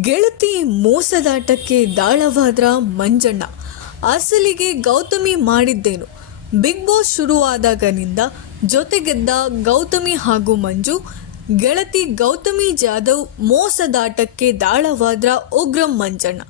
ಗೆಳತಿ ಮೋಸದಾಟಕ್ಕೆ ದಾಳವಾದ್ರ ಮಂಜಣ್ಣ. ಅಸಲಿಗೆ ಗೌತಮಿ ಮಾಡಿದ್ದೇನು. ಬಿಗ್ ಬಾಸ್ ಶುರುವಾದಾಗನಿಂದ ಜೊತೆಗೆದ್ದ ಗೌತಮಿ ಹಾಗೂ ಮಂಜು, ಗೆಳತಿ ಗೌತಮಿ ಜಾಧವ್ ಮೋಸದಾಟಕ್ಕೆ ದಾಳವಾದ್ರ ಉಗ್ರಂ ಮಂಜಣ್ಣ.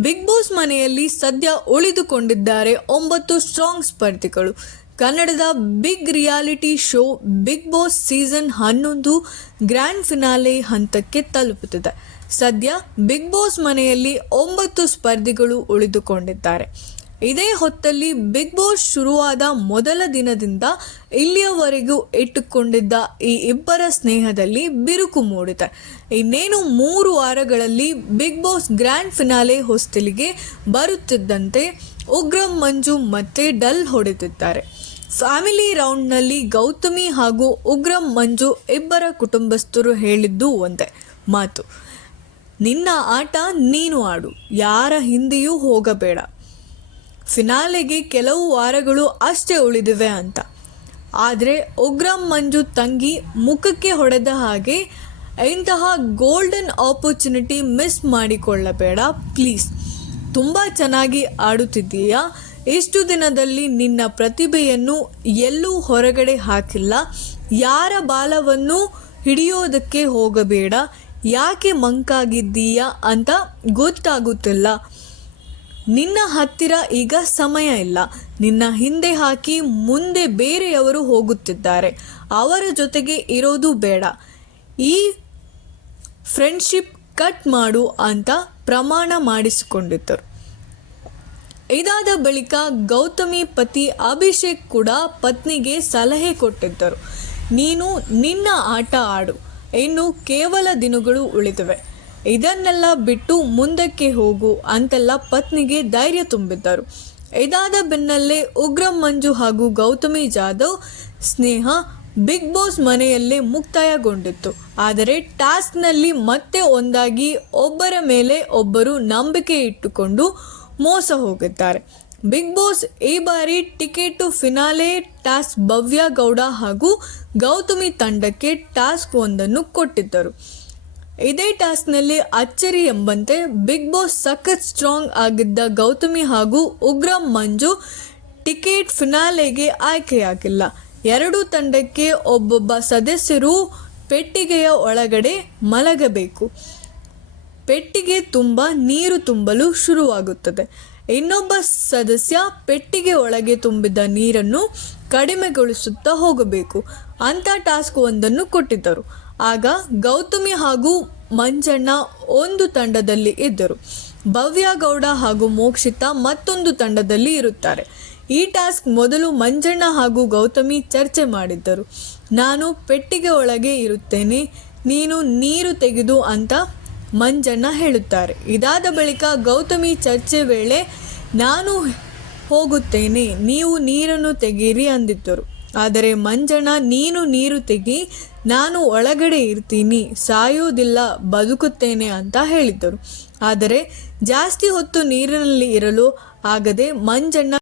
ಬಿಗ್ ಬಾಸ್ ಮನೆಯಲ್ಲಿ ಸದ್ಯ ಉಳಿದುಕೊಂಡಿದ್ದಾರೆ ಒಂಬತ್ತು ಸ್ಟ್ರಾಂಗ್ ಸ್ಪರ್ಧಿಗಳು. ಕನ್ನಡದ big reality show Bigg Boss season ಹನ್ನೊಂದು ಗ್ರ್ಯಾಂಡ್ ಫಿನಾಲೆ ಹಂತಕ್ಕೆ ತಲುಪುತ್ತಿದೆ. ಸದ್ಯ ಬಿಗ್ ಬಾಸ್ ಮನೆಯಲ್ಲಿ ಒಂಬತ್ತು ಸ್ಪರ್ಧಿಗಳು ಉಳಿದುಕೊಂಡಿದ್ದಾರೆ. ಇದೇ ಹೊತ್ತಲ್ಲಿ ಬಿಗ್ ಬಾಸ್ ಶುರುವಾದ ಮೊದಲ ದಿನದಿಂದ ಇಲ್ಲಿಯವರೆಗೂ ಇಟ್ಟುಕೊಂಡಿದ್ದ ಈ ಇಬ್ಬರ ಸ್ನೇಹದಲ್ಲಿ ಬಿರುಕು ಮೂಡಿದೆ. ಇನ್ನೇನು ಮೂರು ವಾರಗಳಲ್ಲಿ ಬಿಗ್ ಬಾಸ್ ಗ್ರ್ಯಾಂಡ್ ಫಿನಾಲೆ ಹೊಸ್ತಿಲಿಗೆ ಬರುತ್ತಿದ್ದಂತೆ ಉಗ್ರಂ ಮಂಜು ಮತ್ತೆ ಡಲ್ ಹೊಡೆದಿದ್ದಾರೆ. ಫ್ಯಾಮಿಲಿ ರೌಂಡ್ನಲ್ಲಿ ಗೌತಮಿ ಹಾಗೂ ಉಗ್ರಂ ಮಂಜು ಇಬ್ಬರ ಕುಟುಂಬಸ್ಥರು ಹೇಳಿದ್ದು ಒಂದೇ ಮಾತು. ನಿನ್ನ ಆಟ ನೀನು ಆಡು, ಯಾರ ಹಿಂದೆಯೂ ಹೋಗಬೇಡ. ಫಿನಾಲೆಗೆ ಕೆಲವು ವಾರಗಳು ಅಷ್ಟೇ ಉಳಿದಿವೆ ಅಂತ. ಆದರೆ ಉಗ್ರಂ ಮಂಜು ತಂಗಿ ಮುಖಕ್ಕೆ ಹೊಡೆದ ಹಾಗೆ ಇಂತಹ ಗೋಲ್ಡನ್ ಆಪರ್ಚುನಿಟಿ ಮಿಸ್ ಮಾಡಿಕೊಳ್ಳಬೇಡ, ಪ್ಲೀಸ್. ತುಂಬ ಚೆನ್ನಾಗಿ ಆಡುತ್ತಿದ್ದೀಯಾ? ಇಷ್ಟು ದಿನದಲ್ಲಿ ನಿನ್ನ ಪ್ರತಿಭೆಯನ್ನು ಎಲ್ಲೂ ಹೊರಗಡೆ ಹಾಕಿಲ್ಲ. ಯಾರ ಬಾಲವನ್ನು ಹಿಡಿಯೋದಕ್ಕೆ ಹೋಗಬೇಡ. ಯಾಕೆ ಮಂಕಾಗಿದ್ದೀಯಾ ಅಂತ ಗೊತ್ತಾಗುತ್ತಿಲ್ಲ. ನಿನ್ನ ಹತ್ತಿರ ಈಗ ಸಮಯ ಇಲ್ಲ. ನಿನ್ನ ಹಿಂದೆ ಹಾಕಿ ಮುಂದೆ ಬೇರೆಯವರು ಹೋಗುತ್ತಿದ್ದಾರೆ. ಅವರ ಜೊತೆಗೆ ಇರೋದು ಬೇಡ. ಈ ಫ್ರೆಂಡ್ಶಿಪ್ ಕಟ್ ಮಾಡು ಅಂತ ಪ್ರಮಾಣ ಮಾಡಿಸಿಕೊಂಡಿದ್ದರು. ಇದಾದ ಬಳಿಕ ಗೌತಮಿ ಪತಿ ಅಭಿಷೇಕ್ ಕೂಡ ಪತ್ನಿಗೆ ಸಲಹೆ ಕೊಟ್ಟಿದ್ದರು. ನೀನು ನಿನ್ನ ಆಟ ಆಡು. ಇನ್ನು ಕೇವಲ ದಿನಗಳು ಉಳಿದಿವೆ. ಇದನ್ನೆಲ್ಲ ಬಿಟ್ಟು ಮುಂದಕ್ಕೆ ಹೋಗು ಅಂತೆಲ್ಲ ಪತ್ನಿಗೆ ಧೈರ್ಯ ತುಂಬಿದ್ದರು. ಇದಾದ ಬೆನ್ನಲ್ಲೇ ಉಗ್ರಂ ಮಂಜು ಹಾಗೂ ಗೌತಮಿ ಜಾಧವ್ ಸ್ನೇಹ ಬಿಗ್ ಬಾಸ್ ಮನೆಯಲ್ಲೇ ಮುಕ್ತಾಯಗೊಂಡಿತ್ತು. ಆದರೆ ಟಾಸ್ಕ್ನಲ್ಲಿ ಮತ್ತೆ ಒಂದಾಗಿ ಒಬ್ಬರ ಮೇಲೆ ಒಬ್ಬರು ನಂಬಿಕೆ ಇಟ್ಟುಕೊಂಡು ಮೋಸ ಹೋಗಿದ್ದಾರೆ. ಬಿಗ್ ಬಾಸ್ ಈ ಬಾರಿ ticket to finale task Bhavya Gowda ಹಾಗೂ ಗೌತಮಿ ತಂಡಕ್ಕೆ ಟಾಸ್ಕ್ ಒಂದನ್ನು ಕೊಟ್ಟಿದ್ದರು. ಇದೇ ಟಾಸ್ಕ್ನಲ್ಲಿ ಅಚ್ಚರಿ ಎಂಬಂತೆ ಬಿಗ್ ಬಾಸ್ ಸಖತ್ ಸ್ಟ್ರಾಂಗ್ ಆಗಿದ್ದ ಗೌತಮಿ ಹಾಗೂ ಉಗ್ರ ಮಂಜು ಟಿಕೆಟ್ ಫಿನಾಲೆಗೆ ಆಯ್ಕೆಯಾಗಿಲ್ಲ. ಎರಡೂ ತಂಡಕ್ಕೆ ಒಬ್ಬೊಬ್ಬ ಸದಸ್ಯರು ಪೆಟ್ಟಿಗೆಯ ಒಳಗಡೆ ಮಲಗಬೇಕು. ಪೆಟ್ಟಿಗೆ ತುಂಬ ನೀರು ತುಂಬಲು ಶುರುವಾಗುತ್ತದೆ. ಇನ್ನೊಬ್ಬ ಸದಸ್ಯ ಪೆಟ್ಟಿಗೆ ಒಳಗೆ ತುಂಬಿದ ನೀರನ್ನು ಕಡಿಮೆಗೊಳಿಸುತ್ತಾ ಹೋಗಬೇಕು. ಅಂತ ಟಾಸ್ಕ್ ಒಂದನ್ನು ಕೊಟ್ಟಿದ್ದರು. ಆಗ ಗೌತಮಿ ಹಾಗೂ ಮಂಜಣ್ಣ ಒಂದು ತಂಡದಲ್ಲಿ ಇದ್ದರು. ಭವ್ಯ ಗೌಡ ಹಾಗೂ ಮೋಕ್ಷಿತ ಮತ್ತೊಂದು ತಂಡದಲ್ಲಿ ಇರುತ್ತಾರೆ. ಈ ಟಾಸ್ಕ್ ಮೊದಲು ಮಂಜಣ್ಣ ಹಾಗೂ ಗೌತಮಿ ಚರ್ಚೆ ಮಾಡಿದ್ದರು. ನಾನು ಪೆಟ್ಟಿಗೆ ಒಳಗೆ ಇರುತ್ತೇನೆ, ನೀನು ನೀರು ತೆಗೆದು ಅಂತ ಮಂಜಣ್ಣ ಹೇಳುತ್ತಾರೆ. ಇದಾದ ಬಳಿಕ ಗೌತಮಿ ಚರ್ಚೆ ವೇಳೆ, ನಾನು ಹೋಗುತ್ತೇನೆ, ನೀವು ನೀರನ್ನು ತೆಗೀರಿ ಅಂದಿದ್ದರು. ಆದರೆ ಮಂಜಣ್ಣ, ನೀನು ನೀರು ತೆಗಿ, ನಾನು ಒಳಗಡೆ ಇರ್ತೀನಿ, ಸಾಯುವುದಿಲ್ಲ, ಬದುಕುತ್ತೇನೆ ಅಂತ ಹೇಳಿದ್ದರು. ಆದರೆ ಜಾಸ್ತಿ ಹೊತ್ತು ನೀರಿನಲ್ಲಿ ಇರಲು ಆಗದೆ ಮಂಜಣ್ಣ